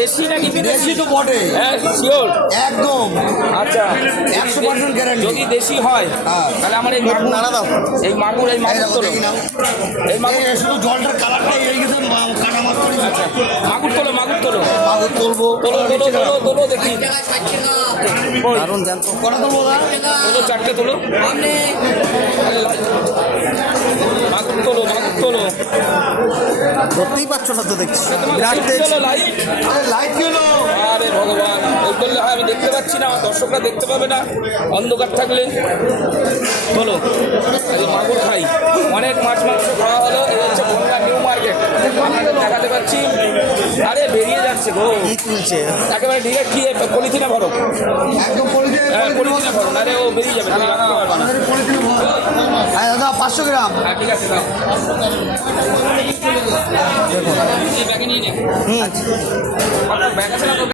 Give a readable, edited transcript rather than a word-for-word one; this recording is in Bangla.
দেশি নাকি দেশি তো বটে, হ্যাঁ শিওর একদম আচ্ছা 100% গ্যারান্টি। যদি দেশি হয় হ্যাঁ। তাহলে আমার এই মাগুর নাড়া দাও। এই মাগুর এই দেখো, তোলো দেখি নাও। এই মাগুর এই শুধু জলটার কালারটাই হয়ে গেছে, কাটা মাছ করে আচ্ছা মাগুর তোলো মাগুর তুলবো। তোলো তোলো তোলো তোলো দেখি দারুণ জ্যান্ত। কটা তুলবো দা? তোলো চারটে তোলো মাগুর তোলো ধরতেই পারছো না তো দেখছি, বিরাট তেজ। লাইট লাইট গেলো। আরে ভগবান ওই করলে হয় আমি দেখতে পাচ্ছি না, আমার দর্শকরা দেখতে পাবে না অন্ধকার থাকলে। বলো আরে মাগুর খাই, অনেক মাছ মাংস খাওয়া হলো। এই হচ্ছে বনগাঁ নিউ মার্কেট, আপনাদের দেখাতে পাচ্ছি। আরে বেরিয়ে যাচ্ছে গো, কি তুলছে? একেবারে ডিরেক্ট কি পলিথিনে ভরো, একদম পলিথিনে। হ্যাঁ পলিথিনে ভরো, আরে ও বেরিয়ে যাবে, তুমি রাখতে পারবে না। পলিথিনে ভর। হ্যাঁ দাদা 500 গ্রাম। হ্যাঁ ঠিক আছে দাও, দেখুন। এই ব্যাগে নিয়ে নে।